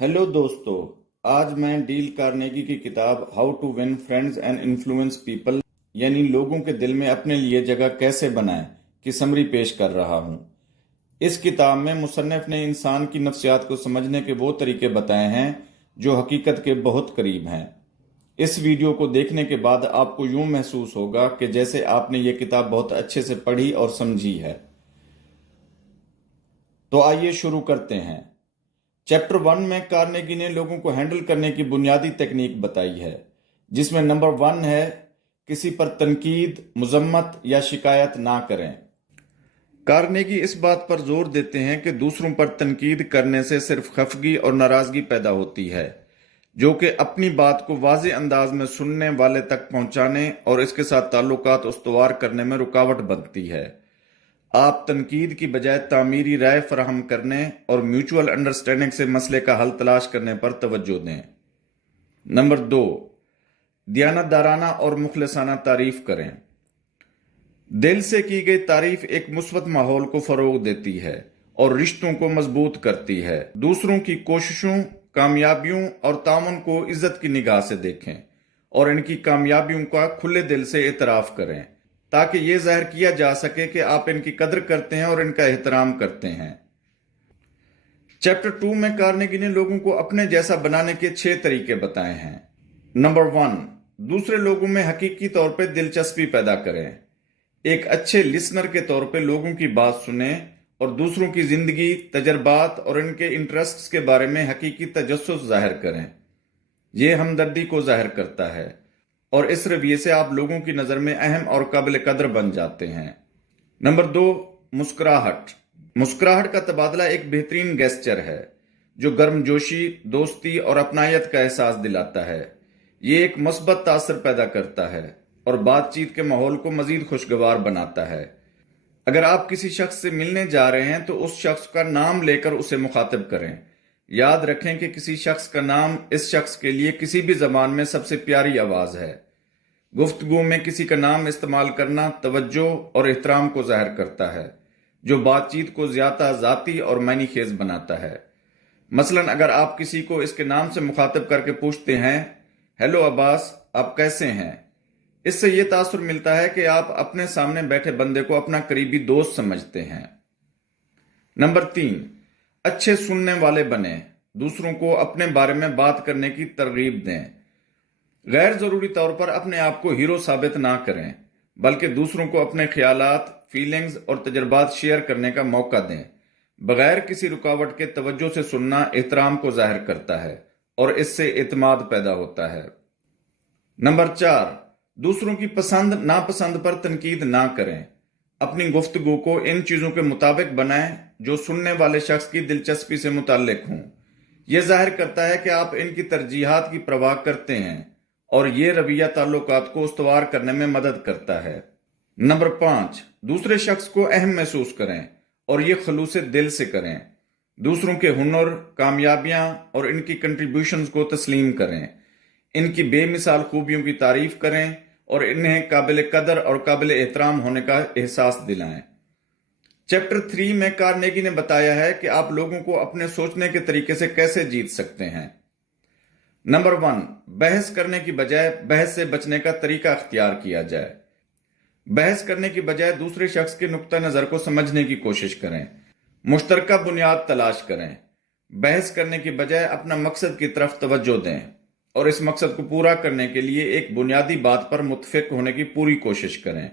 Hello दोस्तों। आज मैं डील कार्नेगी की किताब how to win friends and influence people यानी लोगों के दिल में अपने लिए जगह कैसे बनाएं की समरी पेश कर रहा हूं। इस किताब में मुसन्निफ ने इंसान की नफ्सियात को समझने के वो तरीके बताए हैं जो हकीकत के बहुत करीब हैं। इस वीडियो को देखने के बाद आपको यूं महसूस होगा कि जैसे आपने ये किताब बहुत अच्छे से पढ़ी और समझी है। तो आइए शुरू करते हैं। चैप्टर 1 में कार्नेगी ने लोगों को हैंडल करने की बुनियादी तकनीक बताई है, जिसमें नंबर 1 है किसी पर तनकीद, मुजम्मत या शिकायत ना करें। कार्नेगी इस बात पर जोर देते हैं कि दूसरों पर तनकीद करने से सिर्फ खफगी और नाराजगी पैदा होती है, जो कि अपनी बात को वाज़े अंदाज में सुनने वाले तक पहुंचाने और इसके साथ ताल्लुकात उस्तवार करने में रुकावट बनती है। आप तनकीद की बजाय तामीरी राय फराहम करने और म्यूचुअल अंडरस्टैंडिंग से मसले का हल तलाश करने पर तवज्जो दें। नंबर 2, दियानतदाराना और मुखलिसाना तारीफ करें। दिल से की गई तारीफ एक मुस्बत माहौल को फरोग देती है और रिश्तों को मजबूत करती है। दूसरों की कोशिशों, कामयाबियों और ताउन को इज्जत की निगाह से देखें और इनकी कामयाबियों का खुले दिल से एतराफ करें, ताकि ये जाहिर किया जा सके कि आप इनकी कदर करते हैं और इनका एहतराम करते हैं। चैप्टर 2 में कार्नेगी ने लोगों को अपने जैसा बनाने के 6 तरीके बताए हैं। नंबर 1, दूसरे लोगों में हकीकी तौर पे दिलचस्पी पैदा करें। एक अच्छे लिसनर के तौर पे लोगों की बात सुने और दूसरों की जिंदगी, तजर्बात और इनके इंटरेस्ट्स के बारे में हकीकी तजस्सुस जाहिर करें। यह हमदर्दी को जाहिर करता है और इस रवैये से आप लोगों की नज़र में अहम और काबिल कदर बन जाते हैं। नंबर 2, मुस्कुराहट। मुस्कुराहट का तबादला एक बेहतरीन गेस्चर है जो गर्मजोशी, दोस्ती और अपनायत का एहसास दिलाता है। ये एक मस्बत तासर पैदा करता है और बातचीत के माहौल को मजीद खुशगवार बनाता है। अगर आप किसी शख्स से मिलने जा रहे हैं तो उस शख्स का नाम लेकर उसे मुखातिब करें। याद रखें कि किसी शख्स का नाम इस शख्स के लिए किसी भी जबान में सबसे प्यारी आवाज है। गुफ्तगू में किसी का नाम इस्तेमाल करना तवज्जो और एहतराम को जाहिर करता है, जो बातचीत को ज्यादा जाती और मायनी खेज बनाता है। मसलन अगर आप किसी को इसके नाम से मुखातिब करके पूछते हैं, हेलो अब्बास, आप कैसे हैं, इससे यह तासुर मिलता है कि आप अपने सामने बैठे बंदे को अपना करीबी दोस्त समझते हैं। नंबर 3, अच्छे सुनने वाले बने। दूसरों को अपने बारे में बात करने की तरगीब दें। गैर जरूरी तौर पर अपने आप को हीरो साबित ना करें, बल्कि दूसरों को अपने ख्यालात, फीलिंग्स और तजर्बात शेयर करने का मौका दें। बगैर किसी रुकावट के तवज्जो से सुनना एहतराम को जाहिर करता है और इससे एतमाद पैदा होता है। नंबर 4, दूसरों की पसंद नापसंद पर तनकीद ना करें। अपनी गुफ्तगू को इन चीजों के मुताबिक बनाएं जो सुनने वाले शख्स की दिलचस्पी से मुताल्लिक हों। यह जाहिर करता है कि आप इनकी तरजीहात की परवाह करते हैं और यह रवैया ताल्लुकात को उस्तवार करने में मदद करता है। नंबर 5, दूसरे शख्स को अहम महसूस करें और यह खलूस दिल से करें। दूसरों के हुनर, कामयाबियां और इनकी कंट्रीब्यूशंस को तस्लीम करें। इनकी बेमिसाल खूबियों की तारीफ करें और इन्हें काबिल कदर और काबिल एहतराम होने का एहसास दिलाएं। चैप्टर 3 में कार्नेगी ने बताया है कि आप लोगों को अपने सोचने के तरीके से कैसे जीत सकते हैं। नंबर 1, बहस करने की बजाय बहस से बचने का तरीका अख्तियार किया जाए। बहस करने की बजाय दूसरे शख्स के नुक्ता नजर को समझने की कोशिश करें। मुश्तरका बुनियाद तलाश करें। बहस करने की बजाय अपना मकसद की तरफ तवज्जो दें और इस मकसद को पूरा करने के लिए एक बुनियादी बात पर मुत्तफिक होने की पूरी कोशिश करें।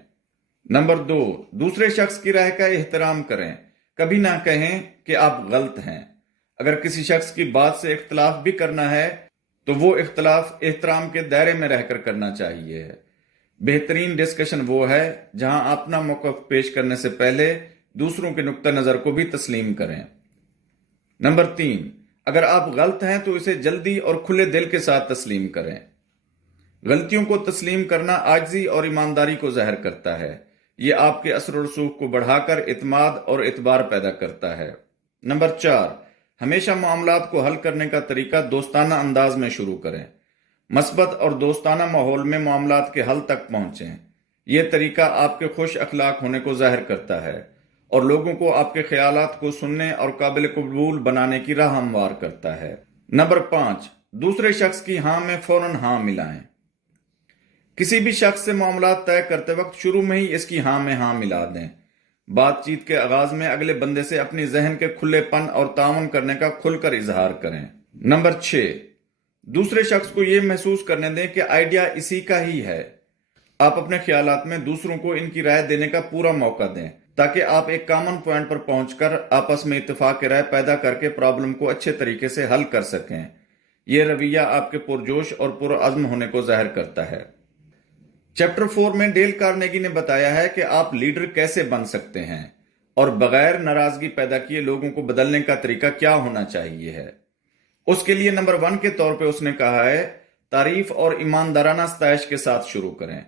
नंबर 2, दूसरे शख्स की राय का एहतराम करें। कभी ना कहें कि आप गलत हैं। अगर किसी शख्स की बात से इख्तलाफ भी करना है तो वो इख्तलाफ एहतराम के दायरे में रहकर करना चाहिए। बेहतरीन डिस्कशन वो है जहां अपना मौक़िफ़ पेश करने से पहले दूसरों के नुक्ता नजर को भी तस्लीम करें। नंबर 3, अगर आप गलत हैं तो इसे जल्दी और खुले दिल के साथ तस्लीम करें। गलतियों को तस्लीम करना आजिज़ी और ईमानदारी को ज़ाहिर करता है। यह आपके असर और रसूख को बढ़ाकर इत्माद और इतबार पैदा करता है। नंबर 4, हमेशा मामलात को हल करने का तरीका दोस्ताना अंदाज में शुरू करें। मस्बत और दोस्ताना माहौल में मामलात के हल तक पहुंचें। यह तरीका आपके खुश अखलाक होने को जाहिर करता है और लोगों को आपके ख्यालात को सुनने और काबिल कबूल बनाने की राह हमवार करता है। नंबर 5, दूसरे शख्स की हाँ में फौरन हाँ मिलाएं। किसी भी शख्स से मामला तय करते वक्त शुरू में ही इसकी हाँ में हाँ मिला दें। बातचीत के आगाज में अगले बंदे से अपनी जहन के खुलेपन और ताउन करने का खुलकर इजहार करें। नंबर 6, दूसरे शख्स को यह महसूस करने दें कि आइडिया इसी का ही है। आप अपने ख्यालात में दूसरों को इनकी राय देने का पूरा मौका दें ताकि आप एक कॉमन पॉइंट पर पहुंचकर आपस में इत्तेफाक राय पैदा करके प्रॉब्लम को अच्छे तरीके से हल कर सकें। यह रवैया आपके पुरजोश और पुरअज़्म होने को जाहिर करता है। चैप्टर 4 में डेल कार्नेगी ने बताया है कि आप लीडर कैसे बन सकते हैं और बगैर नाराजगी पैदा किए लोगों को बदलने का तरीका क्या होना चाहिए है। उसके लिए नंबर 1 के तौर पे उसने कहा है, तारीफ और ईमानदाराना सताइश के साथ शुरू करें।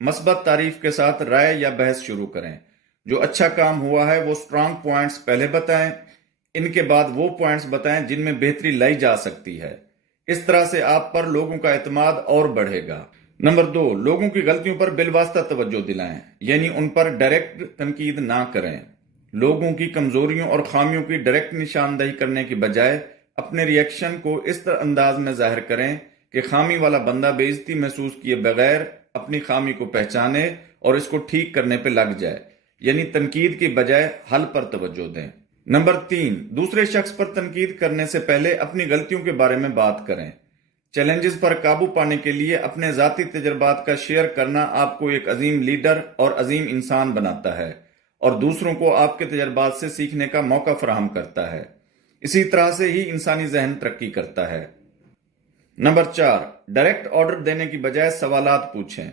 मस्बत तारीफ के साथ राय या बहस शुरू करें। जो अच्छा काम हुआ है वो स्ट्रांग पॉइंट्स पहले बताएं, इनके बाद वो पॉइंट्स बताएं जिनमें बेहतरी लाई जा सकती है। इस तरह से आप पर लोगों का एतमाद और बढ़ेगा। नंबर 2, लोगों की गलतियों पर बिलवास्ता तवज्जो दिलाएं, यानी उन पर डायरेक्ट तनकीद ना करें। लोगों की कमजोरियों और खामियों की डायरेक्ट निशानदही करने की बजाय अपने रिएक्शन को इस तरह अंदाज में जाहिर करें कि खामी वाला बंदा बेइज्जती महसूस किए बगैर अपनी खामी को पहचाने और इसको ठीक करने पे लग जाए, यानी तनकीद की बजाय हल पर तवज्जो दें। नंबर 3, दूसरे शख्स पर तनकीद करने से पहले अपनी गलतियों के बारे में बात करें। चैलेंजेस पर काबू पाने के लिए अपने जाती तजर्बात का शेयर करना आपको एक अजीम लीडर और अजीम इंसान बनाता है और दूसरों को आपके तजर्बात से सीखने का मौका फराहम करता है। इसी तरह से ही इंसानी जहन तरक्की करता है। नंबर 4, डायरेक्ट ऑर्डर देने की बजाय सवालात पूछें।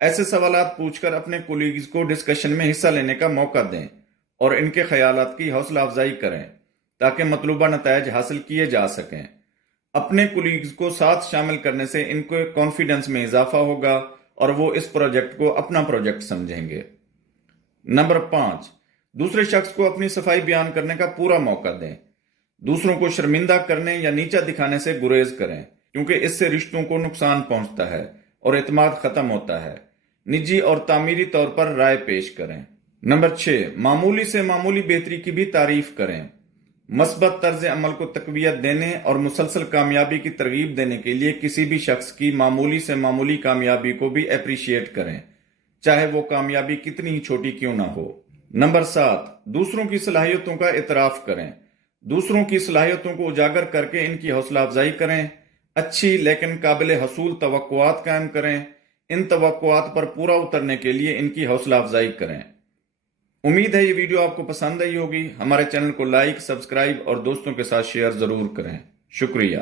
ऐसे सवालात पूछकर अपने कोलीग्स को डिस्कशन में हिस्सा लेने का मौका दें और इनके ख्यालात की हौसला अफजाई करें ताकि मतलूबा नतायज हासिल किए जा सकें। अपने कोलीग्स को साथ शामिल करने से इनको कॉन्फिडेंस में इजाफा होगा और वो इस प्रोजेक्ट को अपना प्रोजेक्ट समझेंगे। नंबर 5, दूसरे शख्स को अपनी सफाई बयान करने का पूरा मौका दें। दूसरों को शर्मिंदा करने या नीचा दिखाने से गुरेज करें, क्योंकि इससे रिश्तों को नुकसान पहुंचता है और एतमाद खत्म होता है। निजी और तामीरी तौर पर राय पेश करें। नंबर 6, मामूली से मामूली बेहतरी की भी तारीफ करें। मस्बत तर्ज अमल को तकवीयत देने और मुसलसल कामयाबी की तरगीब देने के लिए किसी भी शख्स की मामूली से मामूली कामयाबी को भी अप्रिशिएट करें, चाहे वो कामयाबी कितनी ही छोटी क्यों ना हो। नंबर 7, दूसरों की सलाहियतों का इतराफ करें। दूसरों की सलाहियतों को उजागर करके इनकी हौसला अफजाई करें। अच्छी लेकिन काबिल हसूल तवक्कुआत कायम करें। इन तवक्कुआत पर पूरा उतरने के लिए इनकी हौसला अफजाई करें। उम्मीद है ये वीडियो आपको पसंद आई होगी। हमारे चैनल को लाइक, सब्सक्राइब और दोस्तों के साथ शेयर जरूर करें। शुक्रिया।